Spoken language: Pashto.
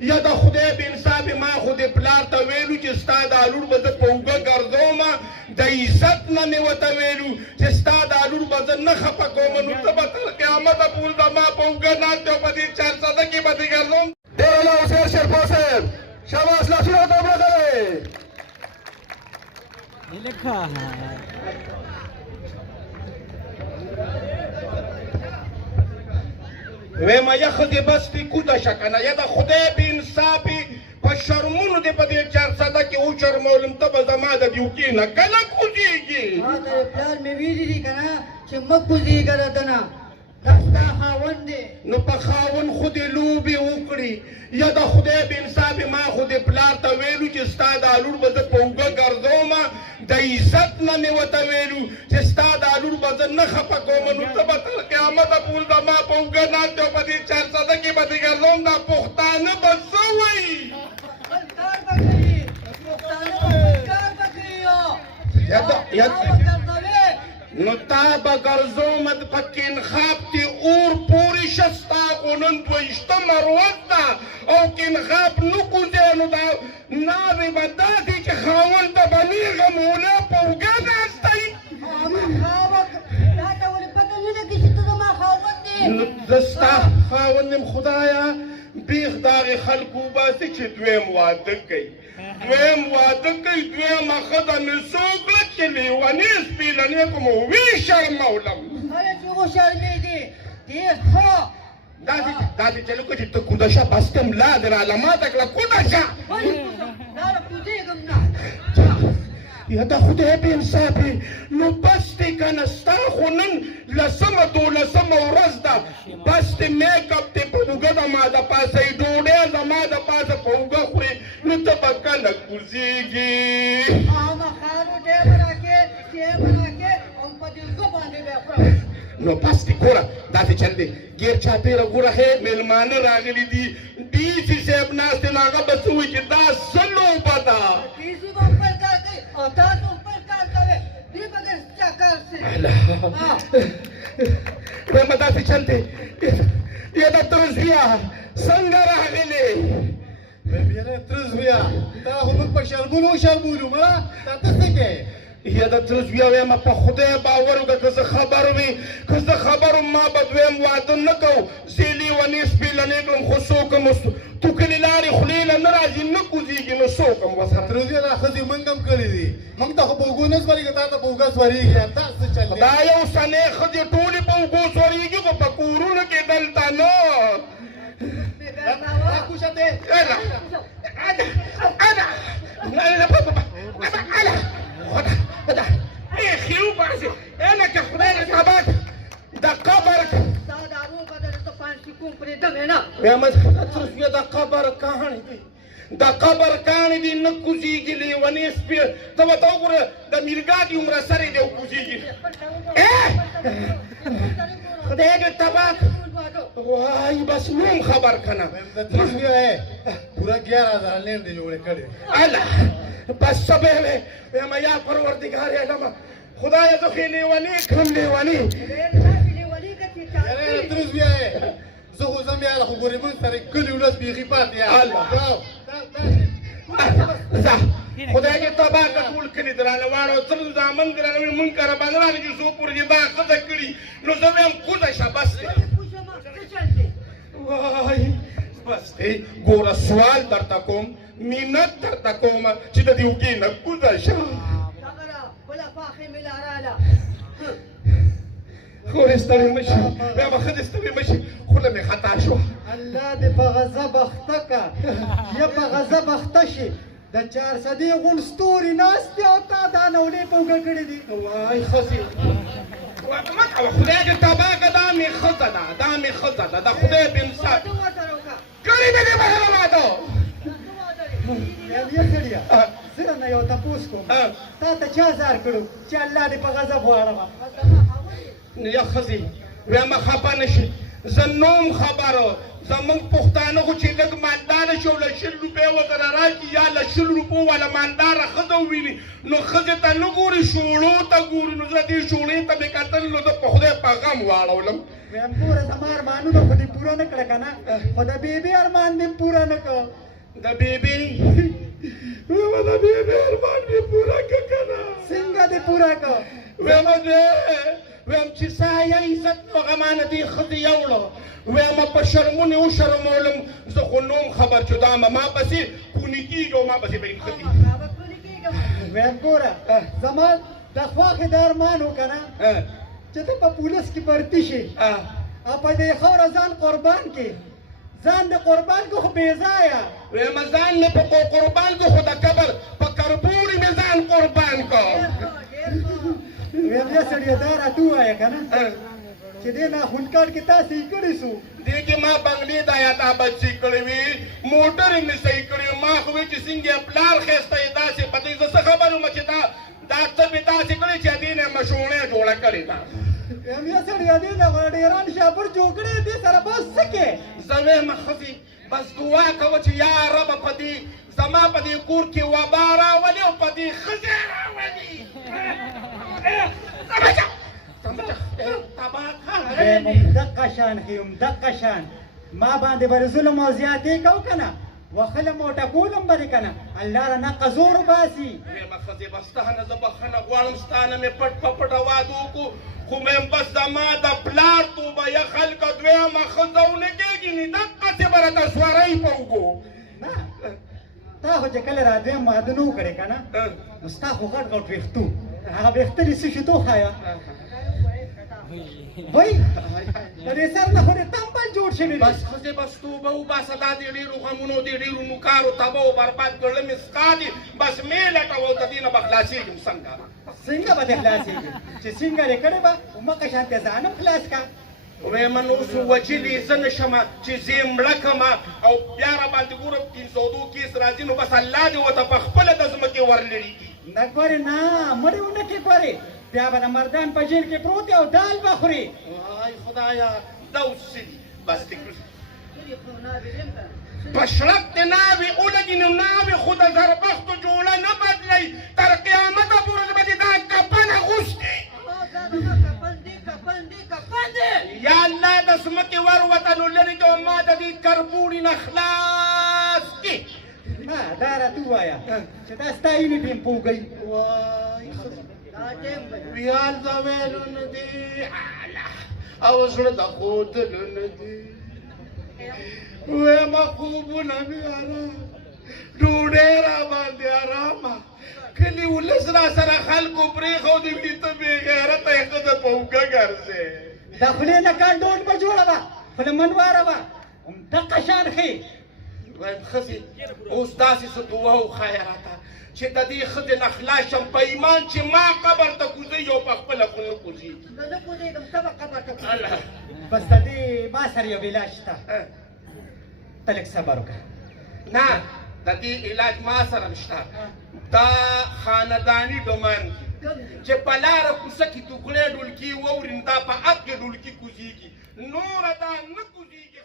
یا د خدای په انصاف ما خو د پلار ته ویلو چې ستا دا لور به زه په اوږه ګرځومه د عزت نه مې ورته ویلو چې ستا دا لور به زه نه خفه کوم نو ته به تر قیامته پورې زما په اوږه ناست او په دې چارسده کې به دې ګرځوم. ډېر الله حسین شیرپا صاحب شاباش لاسونه ورته وبره کوئ. ویمه یا ښځې بس دې کوده شه که نه یا د خدای بې انصافې په شرمونو دې په دې چارسده کې وشرمولم ته به زما د ډیوټي نه کله کوزېږي. ما ته پلار مې ویلي دي که نه چې مه کوزېږه راته نه دا ستا خاوند دی. نو په خاوند خو دې لوبې وکړي یا د خدای بې انصافې ما خو دې پلار ته ویلو چې ستا دا لور به زه په اوږه ګرځومه د عزت نه مې ورته ویلو چې ستا دا لور به زه نه خفه کوم نو ته به تر قیامته پورې زما په اوږه ناست او په دې چارسده کې به دې ګرځوم. دا پښتانه به څه وایي؟ خپل کار به کوي پښتانه به خپل کار به کوي نو تا به ګرځومه په کینخاب کې اور پورې شه ستا خو نن دویشتمه ورځ ده او کینخاب نه کوځې نو دا ناوې به داسې چې خاوند ته به نیغه مولا په اوږه ناستی. تا ته ولې پته نه لګي چې ته زما خاوند دی؟ نو زه ستا خاوند یم خدایه بیخ د هغې خلکو وباسي چې دویم واده کوي دویمه ښځه مې څو کړه چې لیونې سپېلنې کوم وشرمولم. هله چې وشرمېدې ډېر ښه داسې چلو که چې ته کوده شه بس ته ملا دې راله ماته کړه کوده شه. لاره کوزېږم نه یا د خدای بې انصافې نو بس دی که نه ستا خو نن لسمه دولسمه ورځ ده بس دی میک اپ دی په اوږه زما د پاسه یې ډوډۍ زما د پاسه په اوږه خورې نو ته به کله کوزېږي. خامخا روټۍ به راکړې چای به راکړې او په دې اوږه باندې به یې خورم. نو بس دی ګوره داسې چل دی ګیر چاپېره ګوره هې میلمانه راغلي دي ډي سي صاحب ناست دی نو هغه به څه وایي چې دا څه لوبه ده. ډي سي به خپل کار کوي او تاسو خپل کار کوئ دوی به در چا کار شي. وایم داسې چل دی یا د ترزویه څنګه راغلې؟ وایم یاره ترزویه تا خو موږ په شرمونو وشرمولو مړه تا ته څه کوې؟ یا د ترزویه وایم په خدای باور وکړه که زه خبر وي که زه خبر وم ما به دویم واده نه کوو زه یې لیونې سپېلنې کړم خو څوک هم توکلې لارې خولې نه نه راځي نه کوزېږي نو څوک هم ورسره. ترزویه دا ښځې موږ هم کړي دي موږ ته خو په اوږو نه سورېږي تا ته په اوږه سورېږي دا څه چل دی؟ دا یو سنې ښځې ټولې په اوږو سورېږي خو په کورونو کې دلته نه. راکوشه دی ایخي وباسې لکه خدای دې کباک د قبر دا دارو به درته پانسي کوم پرېږدم یې نه. وایم ترزویه د قبر کاڼي دي د قبر کاڼي دي نه کوزېږي لیونې سپې ته ورته وګوره د میرګاډي عمره سرې دی او کوزېږي. خدای دې تباک وای بس نوم خبر که نه ترزویه پوره 11,000 لین دی جوړې کړې. الله بس څه به وې وایم یا پروردګار علمه خدایه زه خو یې لیونې کړم لیونې. یاره ترزویه زه خو ځم یاره خو ګورې موږ سره کلي ولس بیخي پاتې یاره ځه خدای دې تباه کړه ټول کلي دې رانه واړو څه زامن دې رانه موږ کره باندې رانه چې څو پورې دې دا ښځه کړي نو زه وایم کوزه شه بس دی. وای بس دی ګوره سوال درته کوم منت درته کوم چې د دې اوږې نه کوزه شه. خورې ستړې مه شي بیا به ښځې ستړې مه شي خوله مې خطا شوه. الله دې په غضب اخته که یا په غضب اخته شي د چارسدې غوڼ ستوري ناست دي او تا دا نولې په اوږه کړې دي. وای ښځې مه کوه خدای دې تباه کړه دا مې ښځه ده دا مې ښځه ده د خدای بې انصاف کړې ده دې وهله واده. یې سړیه زه نه یو تپوس کوم تا ته چا زار کړو چې الله دې په غضب واړوه؟ یا ښځې وایم خفه نه شي زه نوم خبره زمونږ پښتانه خو چې لږ مالداره شي او له شل روپۍ ورته راکړي یا له 100 روپو والا مالداره ښځه وویني نو ښځې ته نه ګوري شوړو ته ګوري نو زه دې شوړې ته مې کتل نو زه په خدای په غم واړولم ویم ګوره زما ارمانونه خو دې پوره نه کړه که نه خو د بیبي ارمان دې پوره نه کړ د بیبي ویمه د بیبي ارمان مې پوره کړه که نه څنګه دې پوره کړ ویم چې سایه عزت نو غمانه دې ښځې یوړه ویم په شرمونې وشرمولم زه خو نوم خبر چې دا ما پسې کونې کېږي او ما پسې به یې ښځې ویم ګوره زما د خواښې د ارمان و که نه چې ته په پولیس کې برتي شي او په دې خاوره ځان قربان کې ځان د قربان کو خو بې ځایه ویم ځان مې په قربان کو خو د قبر په کربوړي مې ځان قربان کو ویم یا سړیه دا راته ووایه که نه چې دې ناخونکار کې تا صحیح کړی سو دې کې ما بنګلې دا یا دا بچې کړې وي موټر یې مې صحیح کړی ما خو وی چې څنګه یې پلار ښایسته یې داسې په دې زه څه خبر وم چې دا څه مې داسې کړی چې دې نه مشوڼې جوړه کړې ده ویم یا سړیه دې نه خو ډېران شاپر جوړ کړی دې سره بس څه کې زه ویم ښځې بس دعا کوه چې یا ربه په دې زما په دې کور کې وبا راولي او په دې ښځې راولي دقه شان ښیم دقه شان ما باندې به ظلم او زیاتې کو که نه وخلم او ټکولم به دې که نه الله را نقه زور وباسي ویمه ښځې بس ته نه زه بښنه غواړم ستا نه مې پټ په پټه واده وکړو خو مې بس زما د پلار توبه یا خلکه دویمه ښځه ونه کېږي نې دقسې به راته سورۍ په اوږو نه تا خو چې کله را دویم واده نه وکړې که نه نو ستا خو غټ غټ ویښتو هغه ویښته دې څه شي تو ښایه وای د دې سر نه خو دې تمبل جوړ شوي بس ښځې بس توبه وباسه دا دې ډېرو غمونو دې ډېرو نوکارو تبه و برباد کړله مې ستا دي بس مې لټوه د دې نه به خلاصېږم څنګه څنګه به دې خلاصېږي چې څنګه دې کړې به همغه شانتې ځان هم خلاص کا ویمه نو اوس وجلې زه نه شمه چې زه یې مړه کړمه او بیا راباندې ګورم 302 کیس راځي نو بس الله دې ورته په خپله د ځمکې ورلړېږي نه ګورې نه مړې ونه کې ګورې بیا به د مردان په جیل کې پروت او دال به خوري وای خدایا دا اوس څه دي بس په شړپ د ناوې ولګي نو ناوې خو د زربختو جوړه نه بدلی تر قیامته پورې به دې دا کفن اغوستي یا الله د ځمکې وروته نو لرې کوه ما د دې کربوړي نه خلاص کړي نه دا راته ووایه چې دا ستا یونیفرم په وګئ وای ویال د ویلو نه دي او زړه د ښودلو نه دي ویمه خوبونه مې ارام ډوډۍ راباندې ارامه کلي ولس را سره خلکو پرېښودې وي ته بېغیرته یې ښځه په اوږه ګرځې د خولې نه کانډول به جوړه وه خوله منواره وه همدقه شان ښې وایم ښځې اوس داسې څه دعا وښایه راته چې د دې ښځې نه خلاص شم په ایمان چې ما قبر ته کوزوي او په خپله خو نه کوزېږي بس د دې ما سره یو علاج شته ته لږ صبر وکړه نه د دې علاج ما سره شته دا خانداني ډومان چې په لاره کوڅه کې ټوکړې ډولکي واوري دا په اب کې ډولکي کوزېږي نوره دا نه کوزېږي